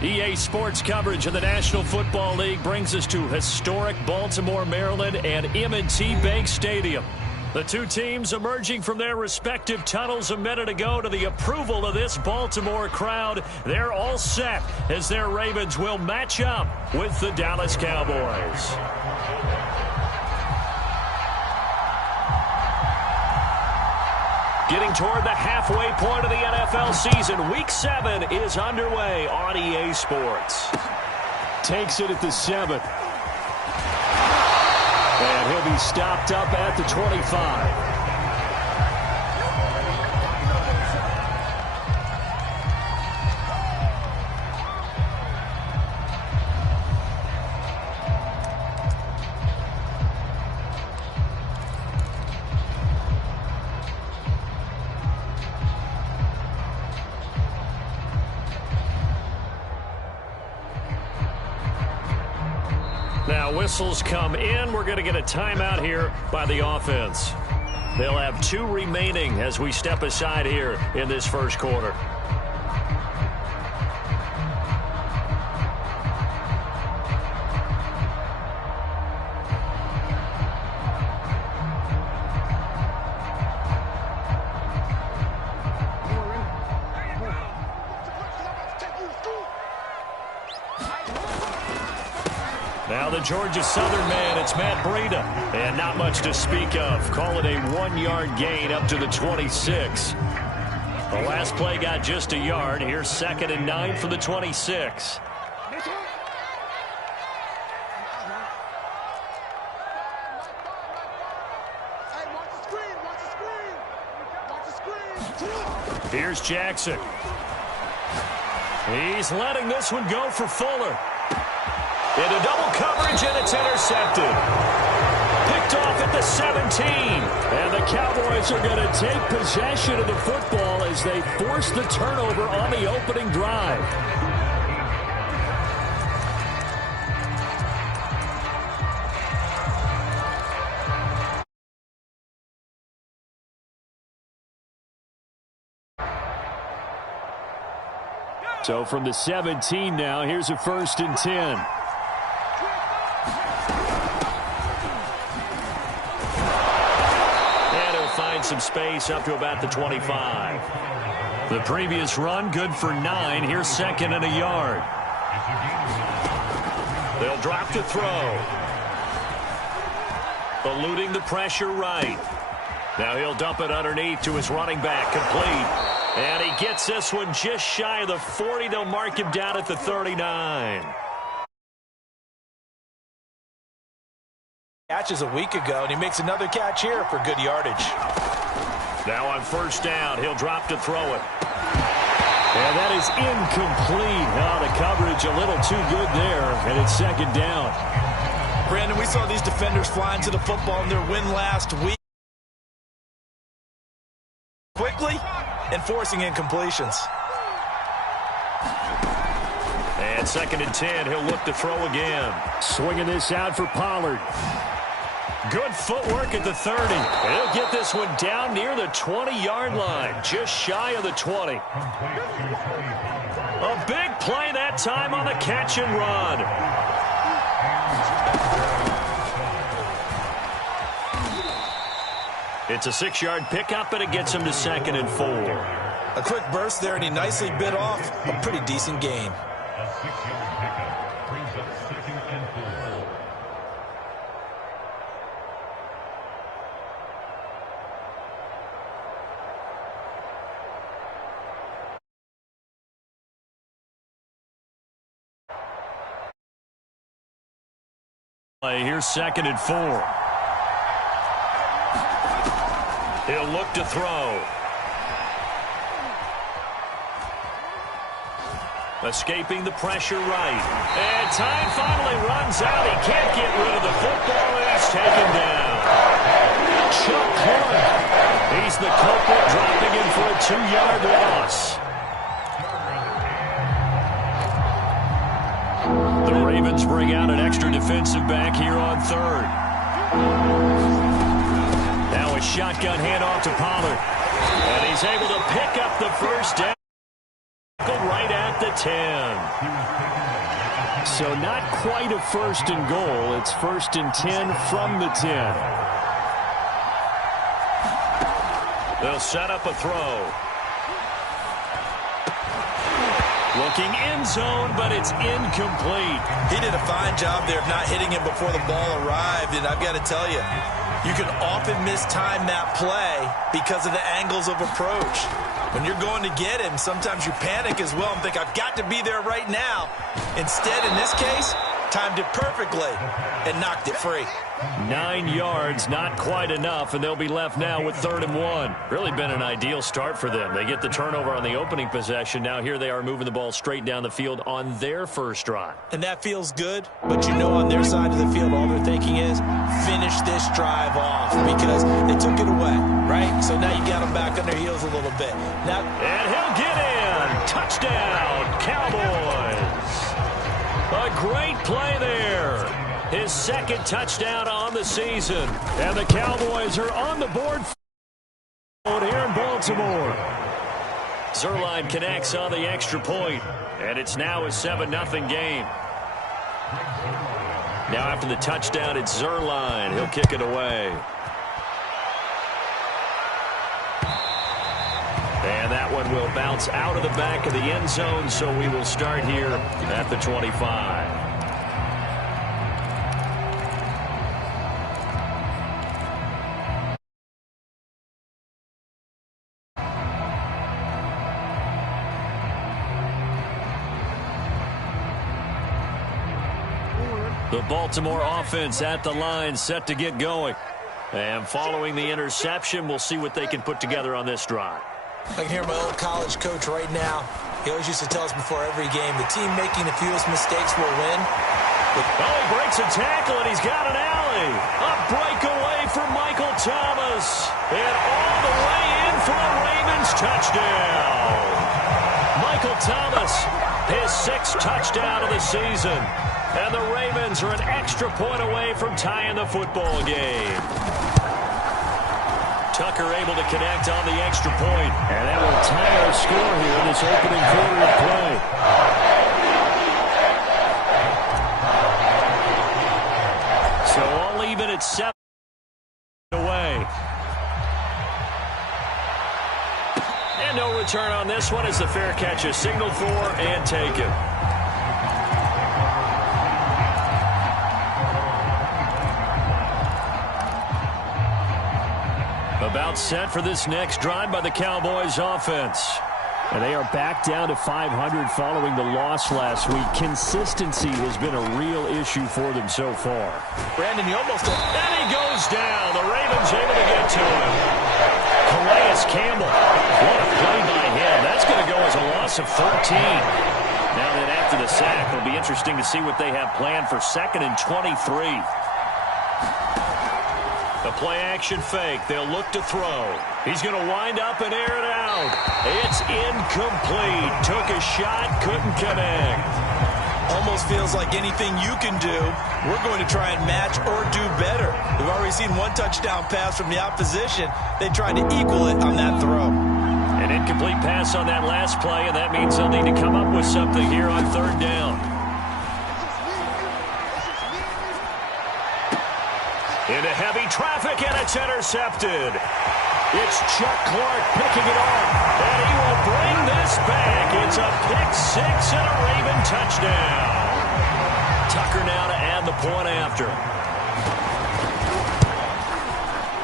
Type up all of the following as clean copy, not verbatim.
EA Sports coverage of the National Football League brings us to historic Baltimore, Maryland and M&T Bank Stadium. The two teams emerging from their respective tunnels a minute ago to the approval of this Baltimore crowd. They're all set as their Ravens will match up with the Dallas Cowboys. Getting toward the halfway point of the NFL season, Week 7 is underway on EA Sports. Takes it at the 7th. And he'll be stopped up at the 25. Now whistles come in. We're going to get a timeout here by the offense. They'll have 2 remaining as we step aside here in this first quarter. Now the Georgia Southern man, it's Matt Breida. And not much to speak of. Call it a 1-yard gain up to the 26. The last play got just a yard. Here's 2nd and 9 for the 26. Here's Jackson. He's letting this one go for Fuller. Into double coverage, and it's intercepted. Picked off at the 17. And the Cowboys are going to take possession of the football as they force the turnover on the opening drive. So from the 17 now, here's a 1st and 10. Some space up to about the 25. The previous run good for 9. Here's 2nd and a yard. They'll drop to throw. Eluding the pressure right. Now he'll dump it underneath to his running back. Complete. And he gets this one just shy of the 40. They'll mark him down at the 39. Catches a week ago, and he makes another catch here for good yardage. Now on 1st down, he'll drop to throw it. And that is incomplete. Oh, the coverage a little too good there, and it's 2nd down. Brandon, we saw these defenders flying to the football in their win last week. Quickly and forcing incompletions. And 2nd and 10, he'll look to throw again. Swinging this out for Pollard. Good footwork at the 30. He'll get this one down near the 20-yard line, just shy of the 20. A big play that time on the catch and run. It's a 6-yard pickup, and it gets him to 2nd and 4. A quick burst there, and he nicely bit off a pretty decent gain. A 6-yard pickup brings up 2nd and 4. Here's 2nd and 4. He'll look to throw. Escaping the pressure right. And time finally runs out. He can't get rid of the football, and he's taken down. Chuck Clark. He's the culprit, dropping in for a 2-yard loss. The Ravens bring out an extra defensive back here on 3rd. Now a shotgun handoff to Pollard. And he's able to pick up the 1st down right at at the 10. So not quite a first and goal. It's first and 10 from the 10. They'll set up a throw. Looking end zone, but it's incomplete. He did a fine job there of not hitting him before the ball arrived, and I've got to tell you, you can often mistime that play because of the angles of approach. When you're going to get him, sometimes you panic as well and think, I've got to be there right now. Instead, in this case, timed it perfectly and knocked it free. 9 yards, not quite enough, and they'll be left now with 3rd and 1. Really been an ideal start for them. They get the turnover on the opening possession. Now here they are moving the ball straight down the field on their first drive. And that feels good, but you know on their side of the field, all they're thinking is, finish this drive off because they took it away, right? So now you got them back on their heels a little bit. Now, and he'll get in. Touchdown, Cowboys. A great play there. His 2nd touchdown on the season. And the Cowboys are on the board here in Baltimore. Zuerlein connects on the extra point, and it's now a 7-0 game. Now after the touchdown, it's Zuerlein. He'll kick it away. And that one will bounce out of the back of the end zone, so we will start here at the 25. The Baltimore offense at the line, set to get going. And following the interception, we'll see what they can put together on this drive. I can hear my old college coach right now. He always used to tell us before every game, the team making the fewest mistakes will win. Oh, he breaks a tackle, and he's got an alley. A breakaway for Michael Thomas. And all the way in for a Ravens touchdown. Michael Thomas, his 6th touchdown of the season. And the Ravens are an extra point away from tying the football game. Tucker able to connect on the extra point. And that will tie our score here in this opening quarter of play. So all even at 7 away. And no return on this one as the fair catch is signaled for and taken. About set for this next drive by the Cowboys offense. And they are back down to 500 following the loss last week. Consistency has been a real issue for them so far. Brandon, you almost... And he goes down. The Ravens able to get to him. Calais Campbell. What a play by him. That's going to go as a loss of 13. Now then after the sack, it'll be interesting to see what they have planned for 2nd and 23. The play-action fake. They'll look to throw. He's going to wind up and air it out. It's incomplete. Took a shot, couldn't connect. Almost feels like anything you can do, we're going to try and match or do better. We've already seen 1 touchdown pass from the opposition. They tried to equal it on that throw. An incomplete pass on that last play, and that means they'll need to come up with something here on 3rd down. Into heavy traffic, and it's intercepted. It's Chuck Clark picking it off, and he will bring this back. It's a pick-6 and a Raven touchdown. Tucker now to add the point after.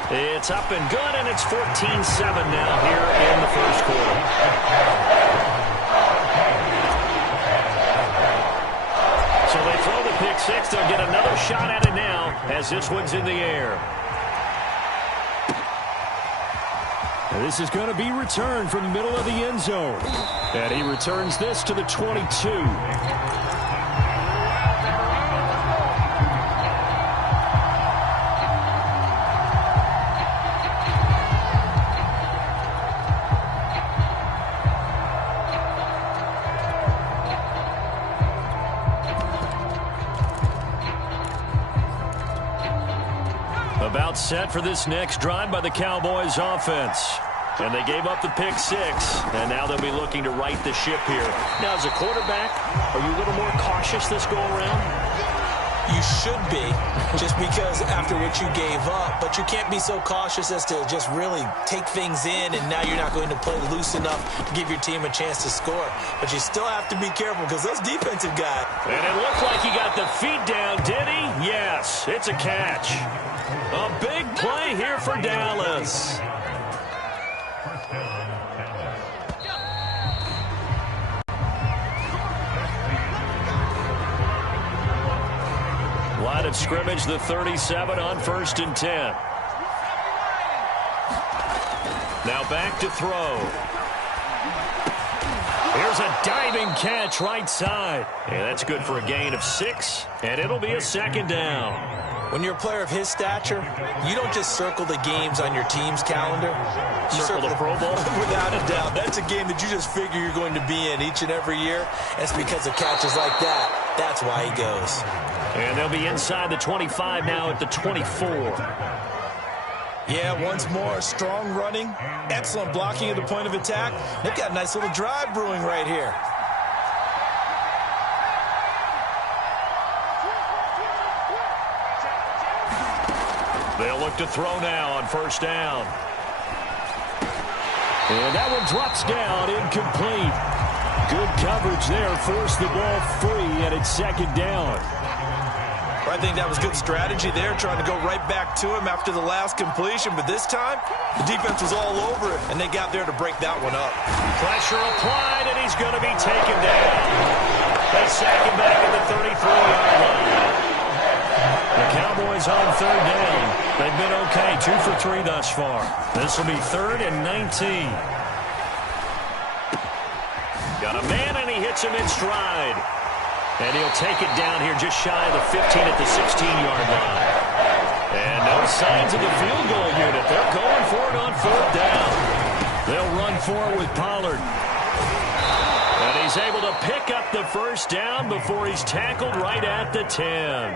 It's up and good, and it's 14-7 now here in the first quarter. So they throw the pick-6. They'll get another shot at it now as this one's in the air. And this is going to be returned from the middle of the end zone. And he returns this to the 22. About set for this next drive by the Cowboys offense. And they gave up the pick 6, and now they'll be looking to right the ship here. Now, as a quarterback, are you a little more cautious this go-around? You should be, just because after what you gave up. But you can't be so cautious as to just really take things in, and now you're not going to play loose enough to give your team a chance to score. But you still have to be careful because those defensive guys. And it looked like he got the feet down, did he? Yes, it's a catch. A big play here for Dallas. Line of scrimmage, the 37 on 1st and 10. Now back to throw. Here's a diving catch right side. And that's good for a gain of 6, and it'll be a 2nd down. When you're a player of his stature, you don't just circle the games on your team's calendar. You circle the Pro Bowl? Without a doubt. That's a game that you just figure you're going to be in each and every year. And it's because of catches like that. That's why he goes. And they'll be inside the 25 now at the 24. Yeah, once more, strong running, excellent blocking at the point of attack. They've got a nice little drive brewing right here. They'll look to throw now on 1st down. And that one drops down, incomplete. Good coverage there, forced the ball free, and it's 2nd down. I think that was good strategy there, trying to go right back to him after the last completion. But this time, the defense was all over it, and they got there to break that one up. Pressure applied, and he's going to be taken down. They sack him back at the 33-yard line. The Cowboys on 3rd down. They've been okay, 2 for 3 thus far. This will be 3rd and 19. Got a man, and he hits him in stride. And he'll take it down here just shy of the 15 at the 16-yard line. And no signs of the field goal unit. They're going for it on 4th down. They'll run for it with Pollard. And he's able to pick up the 1st down before he's tackled right at the 10.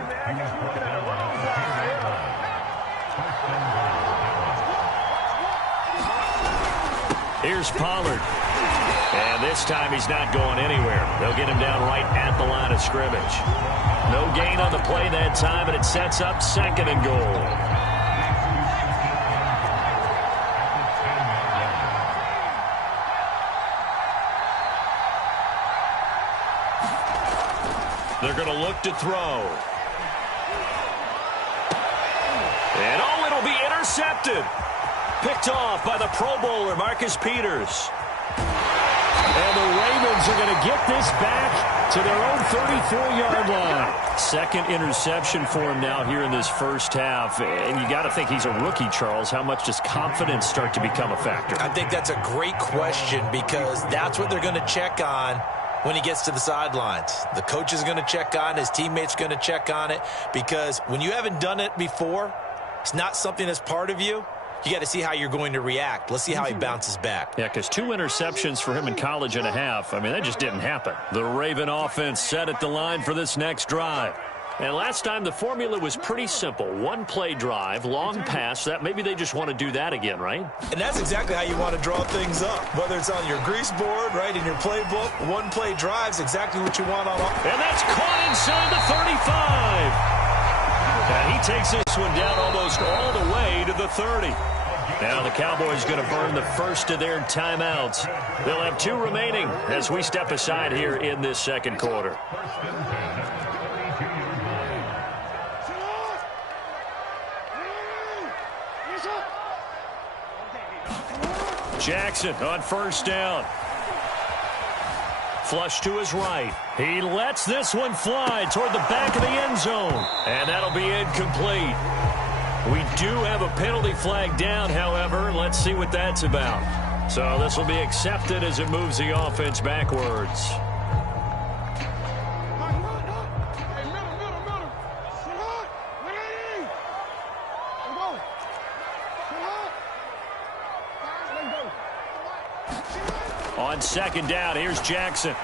Here's Pollard. And this time he's not going anywhere. They'll get him down right at the line of scrimmage. No gain on the play that time, and it sets up 2nd and goal. They're going to look to throw. And oh, it'll be intercepted. Picked off by the Pro Bowler, Marcus Peters. And the Ravens are going to get this back to their own 34-yard line. 2nd interception for him now here in this 1st half. And you got to think he's a rookie, Charles. How much does confidence start to become a factor? I think that's a great question because that's what they're going to check on when he gets to the sidelines. The coach is going to check on it. His teammates are going to check on it because when you haven't done it before, it's not something that's part of you. You got to see how you're going to react. Let's see how he bounces back. Yeah, because 2 interceptions for him in college and a half. I mean, that just didn't happen. The Raven offense set at the line for this next drive. And last time the formula was pretty simple. 1-play drive, long pass. That maybe they just want to do that again, right? And that's exactly how you want to draw things up. Whether it's on your grease board, right, in your playbook, 1-play drive's exactly what you want on offense. And that's caught inside the 35. And he takes this one down almost all the way to the 30. Now the Cowboys going to burn the first of their timeouts. They'll have 2 remaining as we step aside here in this 2nd quarter. Jackson on 1st down. Flush to his right. He lets this one fly toward the back of the end zone. And that'll be incomplete. We do have a penalty flag down, however. Let's see what that's about. So this will be accepted as it moves the offense backwards. On 2nd down, here's Jackson.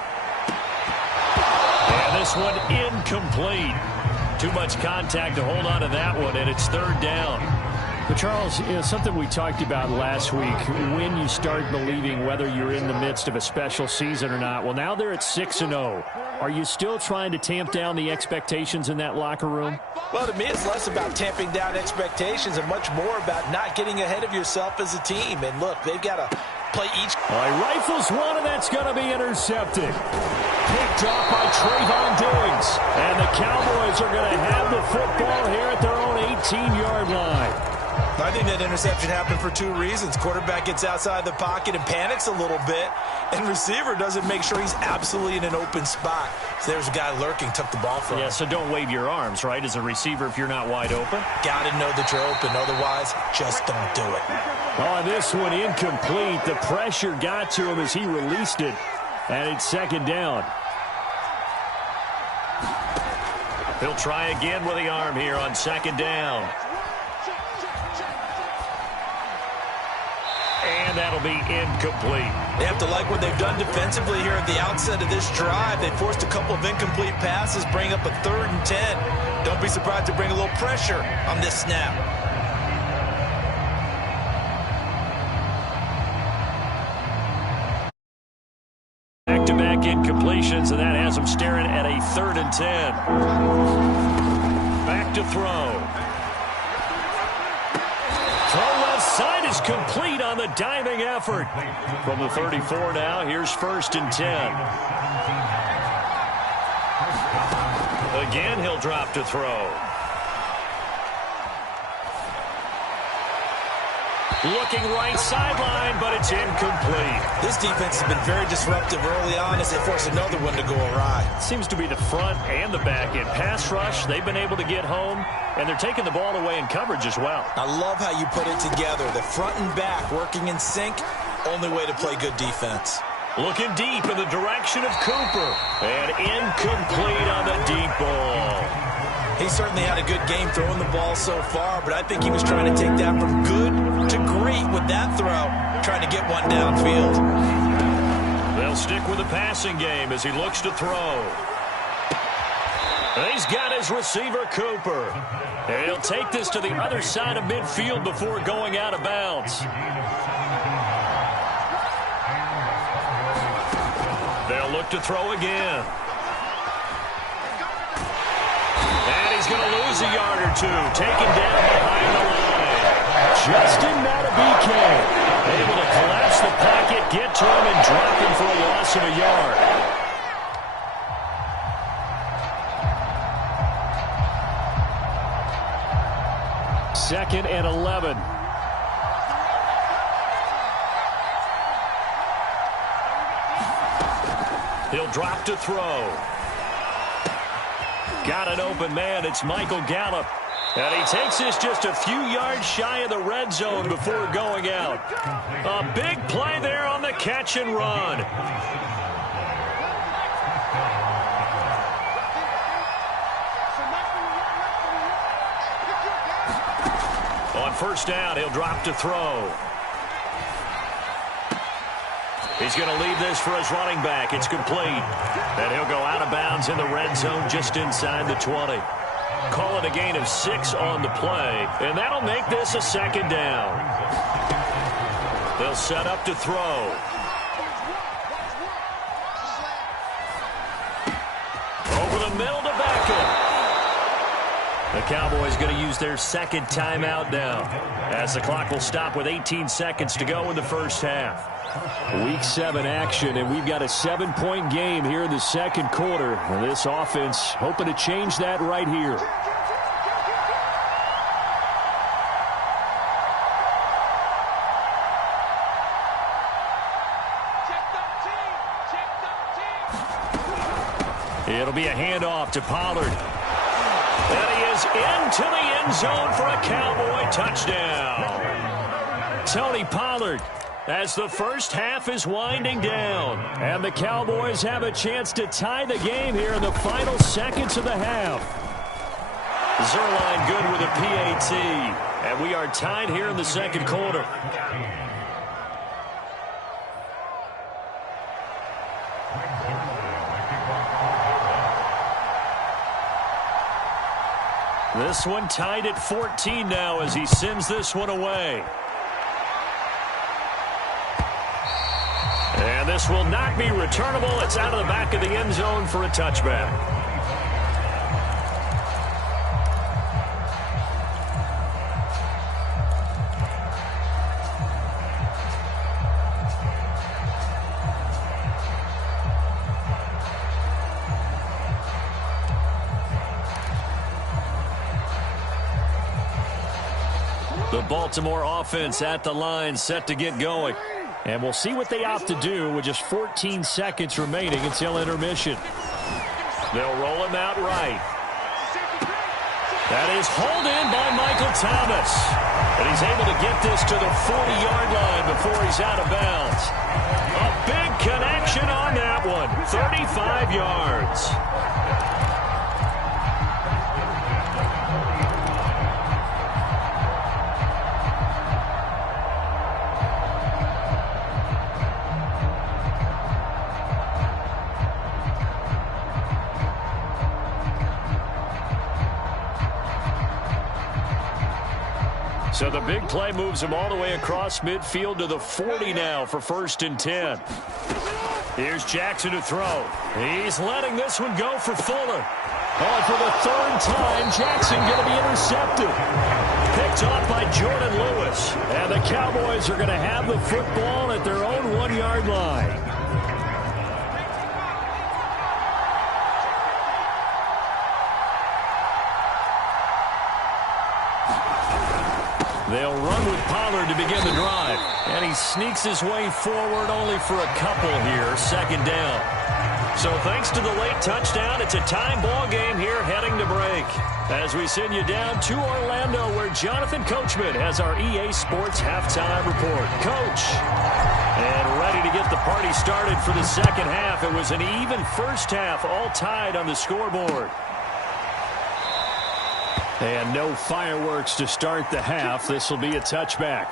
And this one incomplete. Too much contact to hold on to that one, and it's 3rd down. But, Charles, something we talked about last week, when you start believing whether you're in the midst of a special season or not. Well, now they're at 6-0. Are you still trying to tamp down the expectations in that locker room? Well, to me, it's less about tamping down expectations and much more about not getting ahead of yourself as a team. And, look, they've got to play each. All right, rifles one, and that's going to be intercepted. Picked off by Trayvon Diggs. And the Cowboys are going to have the football here at their own 18-yard line. I think that interception happened for two reasons. Quarterback gets outside the pocket and panics a little bit, and receiver doesn't make sure he's absolutely in an open spot. So there's a guy lurking, took the ball from him. Yeah, so don't wave your arms, right, as a receiver if you're not wide open. Got to know that you're open. Otherwise, just don't do it. Oh, this one incomplete. The pressure got to him as he released it, and it's second down. He'll try again with the arm here on second down. And that'll be incomplete. They have to like what they've done defensively here at the outset of this drive. They forced a couple of incomplete passes, bring up a 3rd and 10. Don't be surprised to bring a little pressure on this snap. Back-to-back incompletions, and that has them staring at a 3rd and 10. Back to throw. Throw left side is complete on the diving effort. From the 34 now, here's 1st and 10. Again, he'll drop to throw. Looking right sideline, but it's incomplete. This defense has been very disruptive early on as they force another one to go awry. Seems to be the front and the back end. Pass rush, they've been able to get home, and they're taking the ball away in coverage as well. I love how you put it together. The front and back working in sync, only way to play good defense. Looking deep in the direction of Cooper. And incomplete on the deep ball. He certainly had a good game throwing the ball so far, but I think he was trying to take that from good to great with that throw, trying to get one downfield. They'll stick with the passing game as he looks to throw. He's got his receiver, Cooper. And he'll take this to the other side of midfield before going out of bounds. They'll look to throw again. And he's going to lose a yard or two. Taken down behind the line. SnAgGyMiKe06's able to collapse the pocket, get to him, and drop him for a loss of a yard. Second and 11. He'll drop to throw. Got an open man. It's Michael Gallup. And he takes this just a few yards shy of the red zone before going out. A big play there on the catch and run. On first down, he'll drop to throw. He's going to leave this for his running back. It's complete. And he'll go out of bounds in the red zone just inside the 20. Call it a gain of 6 on the play, and that'll make this a second down. They'll set up to throw. Over the middle to Beckham. The Cowboys going to use their second timeout now, as the clock will stop with 18 seconds to go in the first half. Week 7 action, and we've got a 7-point game here in the second quarter. And this offense hoping to change that right here. It'll be a handoff to Pollard. And he is into the end zone for a Cowboy touchdown. Tony Pollard, as the first half is winding down. And the Cowboys have a chance to tie the game here in the final seconds of the half. Zerline good with a PAT. And we are tied here in the second quarter. This one tied at 14 now as he sends this one away. And this will not be returnable. It's out of the back of the end zone for a touchback. The Baltimore offense at the line, set to get going. And we'll see what they opt to do with just 14 seconds remaining until intermission. They'll roll him out right. That is hauled in by Michael Thomas. And he's able to get this to the 40-yard line before he's out of bounds. A big connection on that one. 35 yards. So the big play moves him all the way across midfield to the 40 now for 1st and 10. Here's Jackson to throw. He's letting this one go for Fuller. Oh, for the 3rd time, Jackson going to be intercepted. Picked off by Jordan Lewis. And the Cowboys are going to have the football at their own 1-yard line. They'll run with Pollard to begin the drive. And he sneaks his way forward only for a couple here. 2nd down. So thanks to the late touchdown, it's a time ball game here heading to break. As we send you down to Orlando, where Jonathan Coachman has our EA Sports halftime report. Coach. And ready to get the party started for the 2nd half. It was an even first half, all tied on the scoreboard. And no fireworks to start the half. This will be a touchback.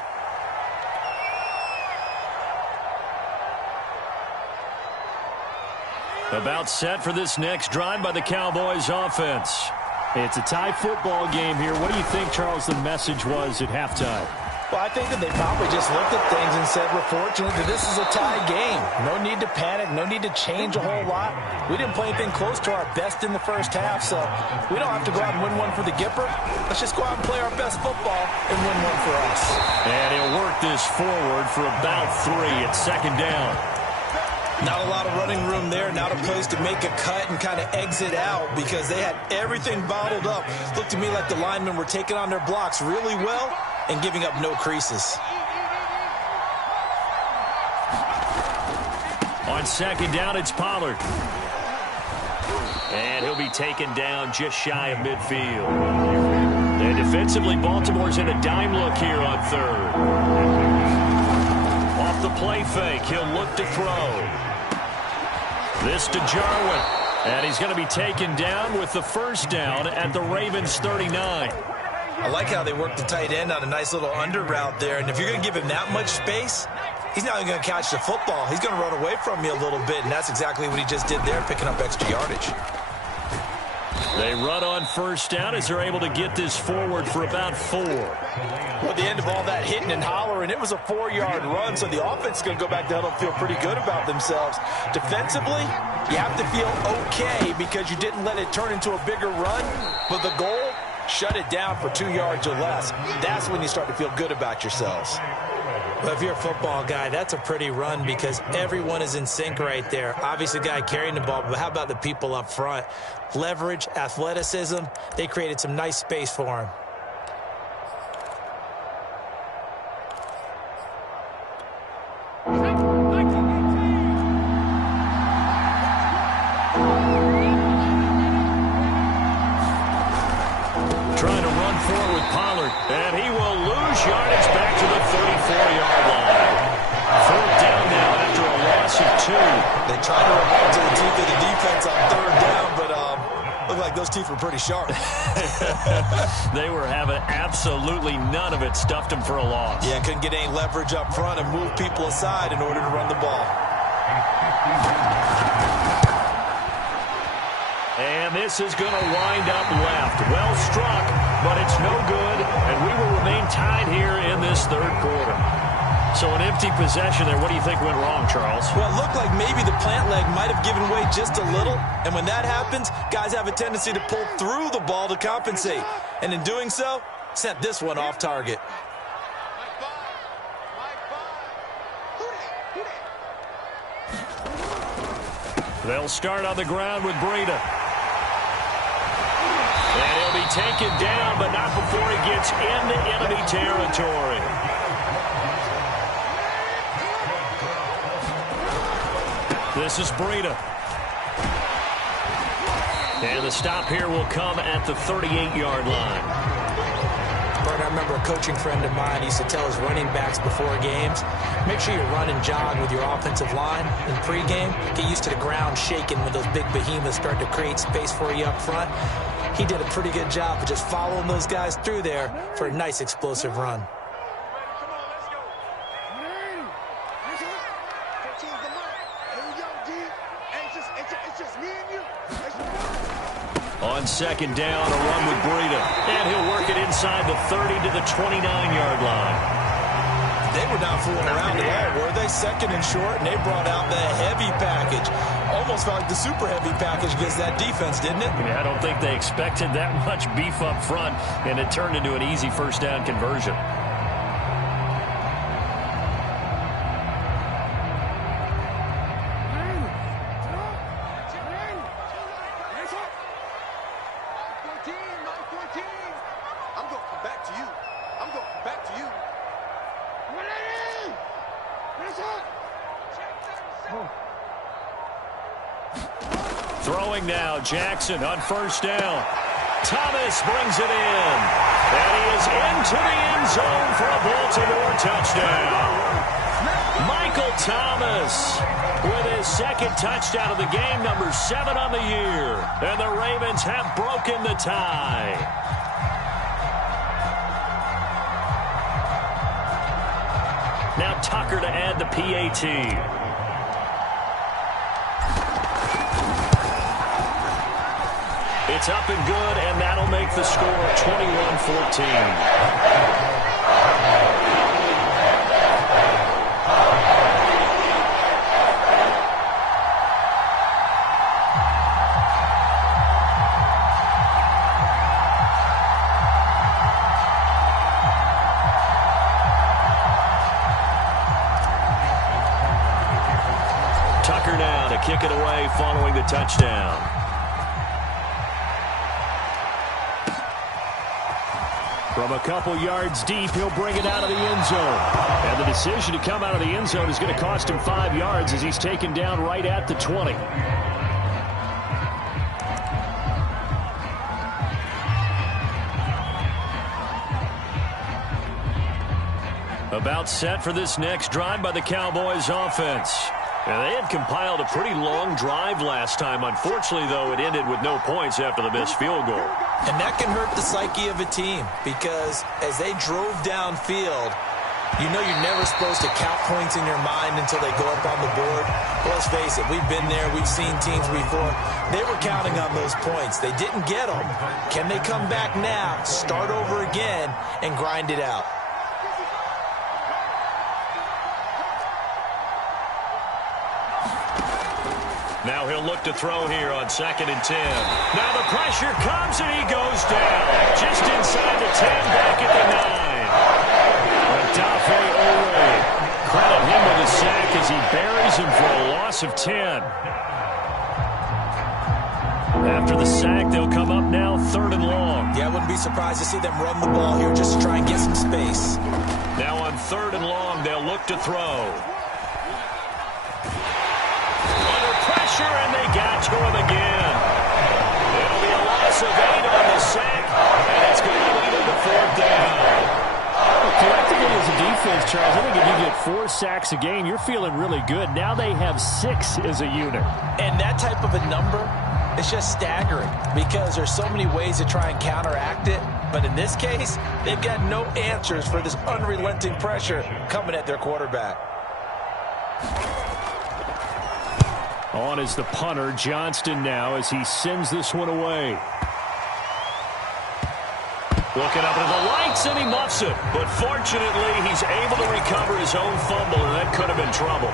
About set for this next drive by the Cowboys offense. It's a tie football game here. What do you think, Charles, the message was at halftime? Well, I think that they probably just looked at things and said, we're fortunate that this is a tie game. No need to panic. No need to change a whole lot. We didn't play anything close to our best in the first half, so we don't have to go out and win one for the Gipper. Let's just go out and play our best football and win one for us. And he'll work this forward for about 3 at 2nd down. Not a lot of running room there. Not a place to make a cut and kind of exit out because they had everything bottled up. Looked to me like the linemen were taking on their blocks really well and giving up no creases. On 2nd down, it's Pollard. And he'll be taken down just shy of midfield. And defensively, Baltimore's in a dime look here on 3rd. Off the play fake, he'll look to throw. This to Jarwin. And he's going to be taken down with the 1st down at the Ravens' 39. I like how they work the tight end on a nice little under route there. And if you're going to give him that much space, he's not even going to catch the football. He's going to run away from you a little bit, and that's exactly what he just did there, picking up extra yardage. They run on 1st down as they're able to get this forward for about 4. Well, at the end of all that hitting and hollering, it was a 4-yard run, so the offense is going to go back down and feel pretty good about themselves. Defensively, you have to feel okay because you didn't let it turn into a bigger run, but the goal, shut it down for 2 yards or less. That's when you start to feel good about yourselves. Well, if you're a football guy, that's a pretty run because everyone is in sync right there. Obviously, the guy carrying the ball, but how about the people up front? Leverage, athleticism, they created some nice space for him. Trying to run forward with Pollard, and he will lose yardage back to the 34-yard line. 4th down now after a loss of 2. They tried to run into the teeth of the defense on 3rd down, but looked like those teeth were pretty sharp. They were having absolutely none of it. Stuffed them for a loss. Yeah, couldn't get any leverage up front and move people aside in order to run the ball. And this is going to wind up left. Well struck, but it's no good, and we will remain tied here in this third quarter. So an empty possession there. What do you think went wrong, Charles? Well, it looked like maybe the plant leg might have given way just a little, and when that happens, guys have a tendency to pull through the ball to compensate. And in doing so, sent this one off target. They'll start on the ground with Breida. And he'll be taken down, but not before he gets into enemy territory. This is Breida. And the stop here will come at the 38-yard line. I remember a coaching friend of mine used to tell his running backs before games, make sure you run and jog with your offensive line in pregame. Get used to the ground shaking when those big behemoths start to create space for you up front. He did a pretty good job of just following those guys through there for a nice explosive run. On second down, a run with Breida. And he'll work it inside the 30 to the 29-yard line. They were not fooling around at all, were they? Second and short, and they brought out the heavy package. Almost felt like the super heavy package against that defense, didn't it? Yeah, I don't think they expected that much beef up front, and it turned into an easy first down conversion. Throwing now, Jackson on first down. Thomas brings it in. And he is into the end zone for a Baltimore touchdown. Michael Thomas with his second touchdown of the game, number 7 on the year. And the Ravens have broken the tie. Now Tucker to add the PAT. It's up and good, and that'll make the score 21-14. Tucker now to kick it away following the touchdown. From a couple yards deep, he'll bring it out of the end zone. And the decision to come out of the end zone is going to cost him 5 yards as he's taken down right at the 20. About set for this next drive by the Cowboys offense. And they had compiled a pretty long drive last time. Unfortunately, though, it ended with no points after the missed field goal. And that can hurt the psyche of a team because as they drove downfield, you know you're never supposed to count points in your mind until they go up on the board. But let's face it, we've been there. We've seen teams before. They were counting on those points. They didn't get them. Can they come back now, start over again, and grind it out? Now he'll look to throw here on 2nd and 10. Now the pressure comes and he goes down. Just inside the 10, back at the 9. Dafe Ore. Credit him with a sack as he buries him for a loss of 10. After the sack, they'll come up now 3rd and long. Yeah, I wouldn't be surprised to see them run the ball here just to try and get some space. Now on 3rd and long, they'll look to throw. And they got to him again. It'll be a loss of 8 on the sack, and it's going to lead him to 4th down. Well, collectively as a defense, Charles, I think if you get 4 sacks a game, you're feeling really good. Now they have 6 as a unit. And that type of a number, it's just staggering because there's so many ways to try and counteract it. But in this case, they've got no answers for this unrelenting pressure coming at their quarterback. On is the punter, Johnston, now as he sends this one away. Looking up at the lights, and he muffs it. But fortunately, he's able to recover his own fumble, and that could have been trouble.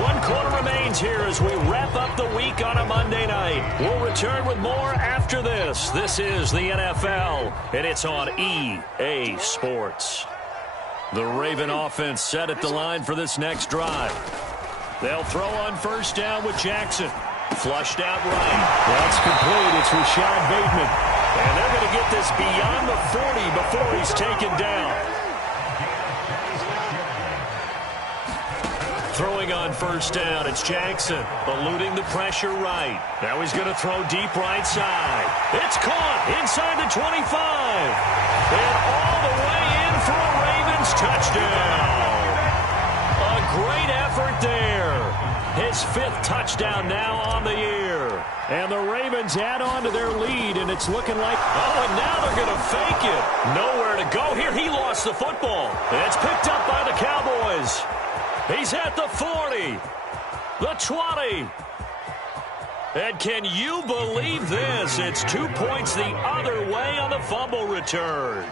1 quarter remains here as we wrap up the week on a Monday night. We'll return with more after this. This is the NFL, and it's on EA Sports. The Raven offense set at the line for this next drive. They'll throw on first down with Jackson. Flushed out right. That's complete. It's Rashad Bateman. And they're going to get this beyond the 40 before he's taken down. Throwing on first down, it's Jackson, eluding the pressure right. Now he's going to throw deep right side. It's caught inside the 25. And all the way in for a Ravens touchdown. A great effort there. His 5th touchdown now on the year. And the Ravens add on to their lead, and it's looking like, oh, and now they're going to fake it. Nowhere to go here. He lost the football. And it's picked up by the Cowboys. He's at the 40, the 20. And can you believe this? It's 2 points the other way on the fumble return.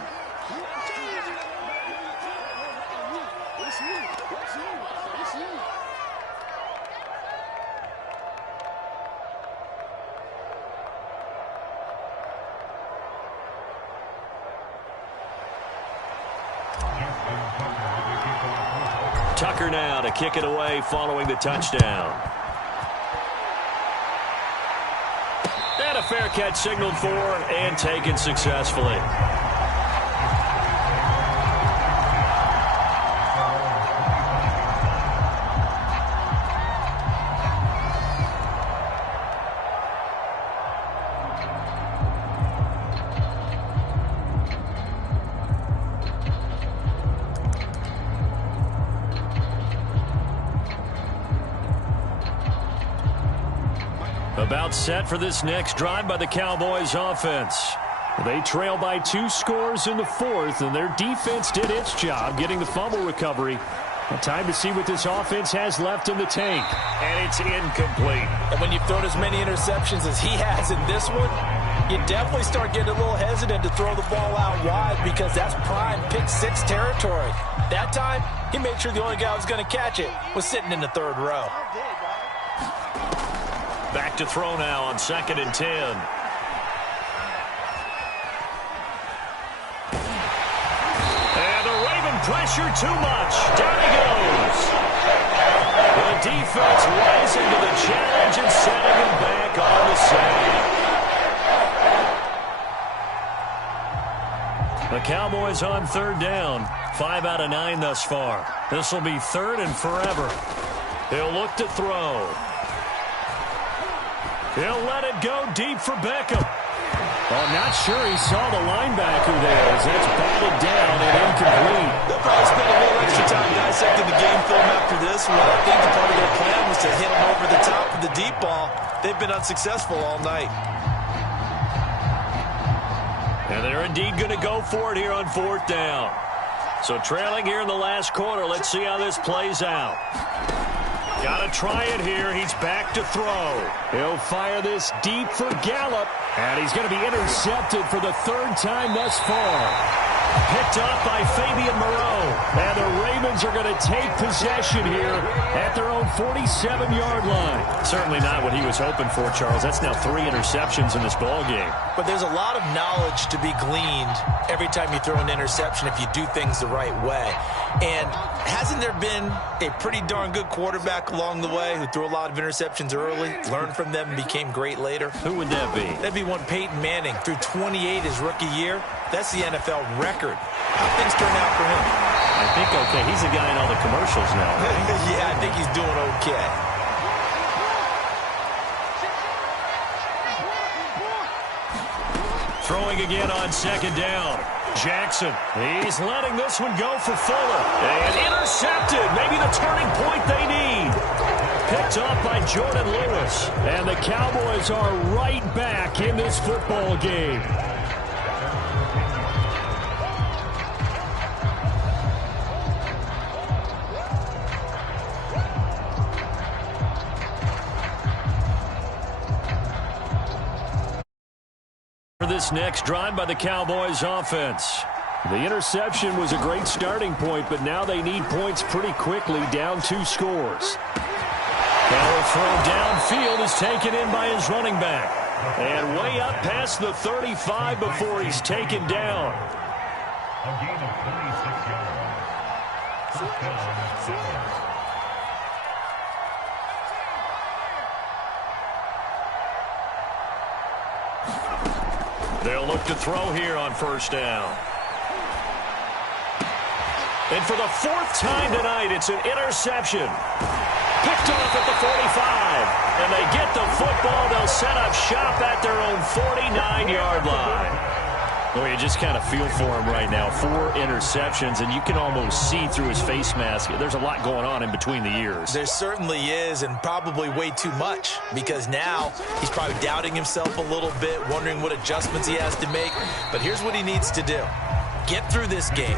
Tucker now to kick it away following the touchdown. And a fair catch signaled for and taken successfully. About set for this next drive by the Cowboys offense. They trail by 2 scores in the 4th, and their defense did its job getting the fumble recovery. Time to see what this offense has left in the tank. And it's incomplete. And when you've thrown as many interceptions as he has in this one, you definitely start getting a little hesitant to throw the ball out wide because that's prime pick 6 territory. That time, he made sure the only guy who was going to catch it was sitting in the 3rd row. Back to throw now on 2nd and 10. And the Raven pressure too much. Down he goes. The defense rising to the challenge and setting him back on the save. The Cowboys on 3rd down. 5 out of 9 thus far. This will be 3rd and forever. He'll look to throw. He'll let it go deep for Beckham. Oh, not sure he saw the linebacker there as that's batted down and incomplete. They'll probably spend a little extra time dissecting the game film after this one. I think the part of their plan was to hit him over the top of the deep ball. They've been unsuccessful all night. And they're indeed going to go for it here on 4th down. So trailing here in the last quarter. Let's see how this plays out. Got to try it here. He's back to throw. He'll fire this deep for Gallup. And he's going to be intercepted for the 3rd time thus far. Picked up by Fabian Moreau. And the Ravens are going to take possession here at their own 47-yard line. Certainly not what he was hoping for, Charles. That's now 3 interceptions in this ball game. But there's a lot of knowledge to be gleaned every time you throw an interception if you do things the right way. And hasn't there been a pretty darn good quarterback along the way who threw a lot of interceptions early, learned from them, and became great later? Who would that be? That'd be one Peyton Manning. Threw 28 his rookie year. That's the NFL record. How things turn out for him? I think okay. He's the guy in all the commercials now. Yeah, I think he's doing okay. Throwing again on 2nd down. Jackson, he's letting this one go for Fuller. And intercepted. Maybe the turning point they need. Picked up by Jordan Lewis. And the Cowboys are right back in this football game. For this next drive by the Cowboys offense. The interception was a great starting point, but now they need points pretty quickly, down 2 scores. Now throw downfield is taken in by his running back. And way up past the 35 before he's taken down. A gain of 36 yards. First down, 7. They'll look to throw here on first down. And for the 4th time tonight, it's an interception. Picked off at the 45. And they get the football. They'll set up shop at their own 49-yard line. Well, you just kind of feel for him right now. 4 interceptions, and you can almost see through his face mask. There's a lot going on in between the ears. There certainly is, and probably way too much, because now he's probably doubting himself a little bit, wondering what adjustments he has to make. But here's what he needs to do. Get through this game.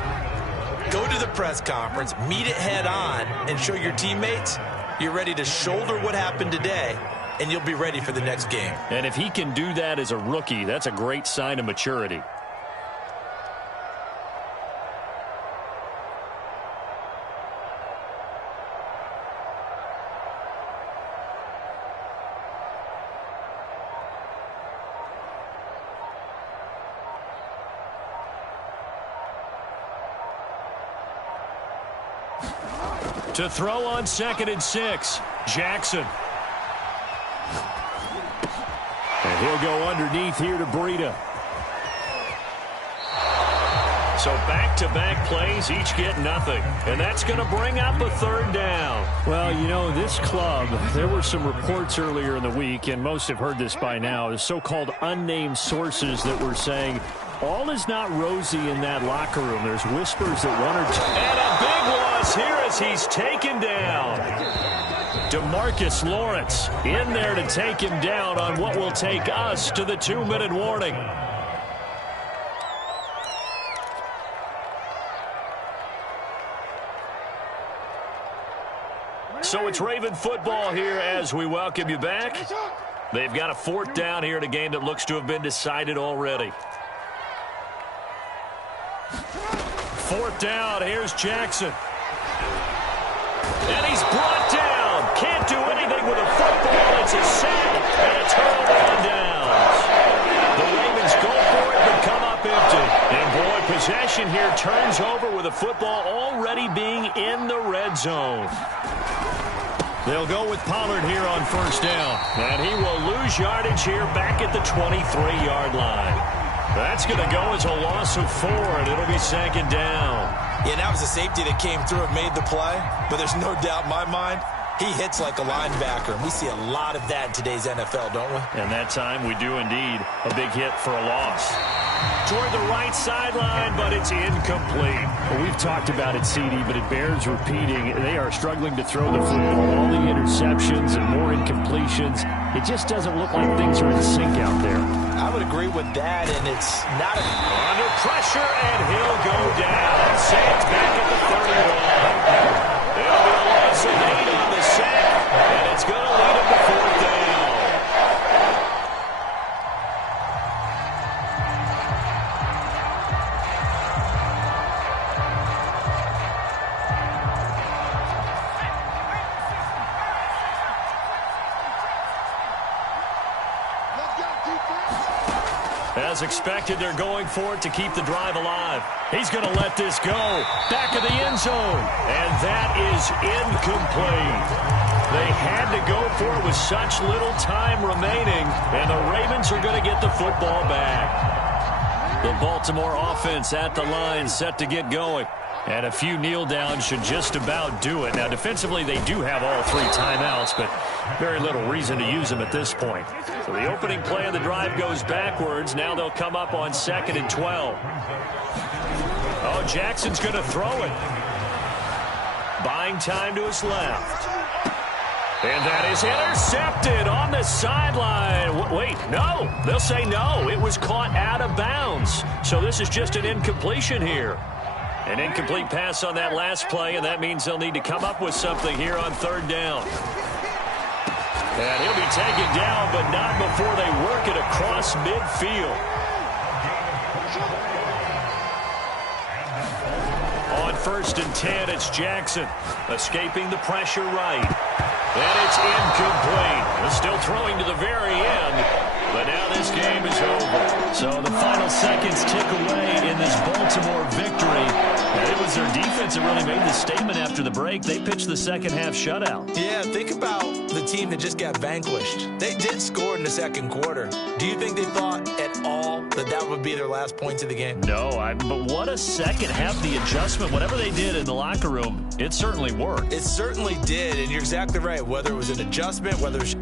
Go to the press conference, meet it head on, and show your teammates you're ready to shoulder what happened today, and you'll be ready for the next game. And if he can do that as a rookie, that's a great sign of maturity. To throw on 2nd and 6, Jackson. And he'll go underneath here to Breida. So back-to-back plays, each get nothing. And that's going to bring up a 3rd down. Well, you know, this club, there were some reports earlier in the week, and most have heard this by now, the so-called unnamed sources that were saying all is not rosy in that locker room. There's whispers that 1 or 2. And a big loss here as he's taken down. DeMarcus Lawrence in there to take him down on what will take us to the 2-minute warning. So it's Raven football here as we welcome you back. They've got a 4th down here in a game that looks to have been decided already. 4th down, here's Jackson. And he's brought down. Can't do anything with a football. It's a sack and a turnover on downs. The Ravens go for it but come up empty. And boy, possession here turns over with a football already being in the red zone. They'll go with Pollard here on first down. And he will lose yardage here back at the 23-yard line. That's going to go as a loss of 4, and it'll be 2nd down. Yeah, that was a safety that came through and made the play, but there's no doubt in my mind he hits like a linebacker, and we see a lot of that in today's NFL, don't we? And that time we do indeed. A big hit for a loss. Toward the right sideline, but it's incomplete. Well, we've talked about it, CD, but it bears repeating. They are struggling to throw the football. All the interceptions and more incompletions. It just doesn't look like things are in sync out there. I would agree with that, and it's not under pressure, and he'll go down. Sands back at the 31. It'll be a loss of 8 on the sack, and it's going to lead him to 4th down. As expected, they're going for it to keep the drive alive. He's going to let this go. Back of the end zone. And that is incomplete. They had to go for it with such little time remaining. And the Ravens are going to get the football back. The Baltimore offense at the line set to get going. And a few kneel downs should just about do it. Now, defensively, they do have all 3 timeouts, but very little reason to use them at this point. So the opening play of the drive goes backwards. Now they'll come up on 2nd and 12. Oh, Jackson's going to throw it. Buying time to his left. And that is intercepted on the sideline. Wait, no. They'll say no. It was caught out of bounds. So this is just an incompletion here. An incomplete pass on that last play, and that means they'll need to come up with something here on 3rd down. And he'll be taken down, but not before they work it across midfield. On 1st and 10, it's Jackson. Escaping the pressure right. And it's incomplete. Still throwing to the very end. But now this game is over. So the final seconds tick away in this Baltimore victory. And it was their defense that really made the statement after the break. They pitched the second half shutout. Yeah, think about the team that just got vanquished. They did score in the second quarter. Do you think they thought at all that that would be their last points of the game? No, but what a second half. The adjustment, whatever they did in the locker room, it certainly worked. It certainly did, and you're exactly right. Whether it was an adjustment, whether it was